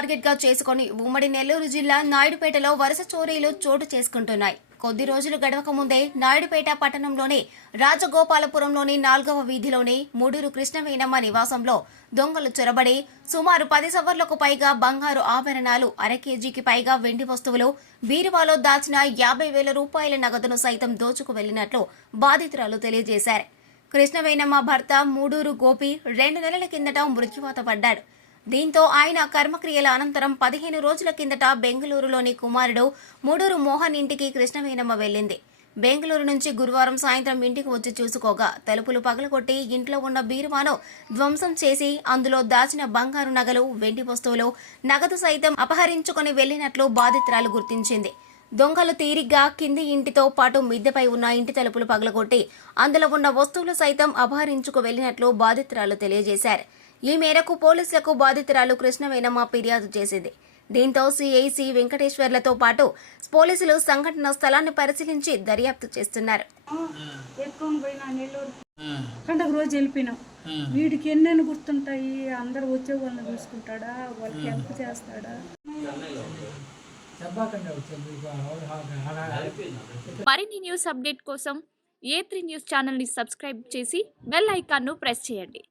Target గా చేసుకుని ఉమ్మడి నెల్లూరు జిల్లా నాయుడుపేటలో వరుస చోరీలు చోటు చేసుకుంటున్నాయి. కొద్ది రోజులు గడవక ముందే నాయుడుపేట పట్టణంలోని రాజగోపాలపురంలోని 4వ వీధిలోని మూడూరు కృష్ణవేణమ్మ నివాసంలో దొంగలు చొరబడి సుమారు 10 సవర్లకు పైగా బంగారు ఆభరణాలు, అర కేజీకి పైగా వెండి వస్తువులు, బీరువాలో దాచిన 50,000 రూపాయల నగదును సైతం దోచుకు వెళ్లినట్లు బాధితురాలు తెలియజేశారు. కృష్ణవేణమ్మ భర్త మూడూరు గోపి 2 నెలల కిందట మృత్యువాత పడ్డాడు. దీంతో ఆయన కర్మక్రియల అనంతరం 15 రోజుల కిందట బెంగళూరులోని కుమారుడు మూడూరు మోహన్ ఇంటికి కృష్ణవేణమ్మ వెళ్లింది. బెంగళూరు నుంచి గురువారం సాయంత్రం ఇంటికి వచ్చి చూసుకోగా తలుపులు పగలగొట్టి ఇంట్లో ఉన్న బీరువాను ధ్వంసం చేసి అందులో దాచిన బంగారు నగలు, వెండి వస్తువులు, నగదు సైతం అపహరించుకుని వెళ్లినట్లు బాధితురాలు గుర్తించింది. దొంగలు తీరిగ్గా కింది ఇంటితో పాటు మిద్దెపై ఉన్న ఇంటి తలుపులు పగలగొట్టి అందులో ఉన్న వస్తువులు సైతం అపహరించుకు వెళ్లినట్లు బాధితురాలు తెలియజేశారు. ఈ మేరకు పోలీసులకు బాధితురాలు కృష్ణవేణమ్మ ఫిర్యాదు చేసింది. దీంతో సిఐసి వెంకటేశ్వర్లతో పాటు పోలీసులు సంఘటన స్థలాన్ని పరిశీలించి దర్యాప్తు చేస్తున్నారు. పండగ రోజు వెళ్ళిపోయినాం. వీడికి ఎన్నెన్ని గుర్తుంటాయి, అందరు వచ్చే వాళ్ళని చూసుకుంటాడా, వాళ్ళకి హెల్ప్ చేస్తాడా? మరిన్ని న్యూస్ అప్డేట్ కోసం A3 న్యూస్ ఛానల్ ని సబ్స్క్రైబ్ చేసి బెల్ ఐకాన్ ను ప్రెస్ చేయండి.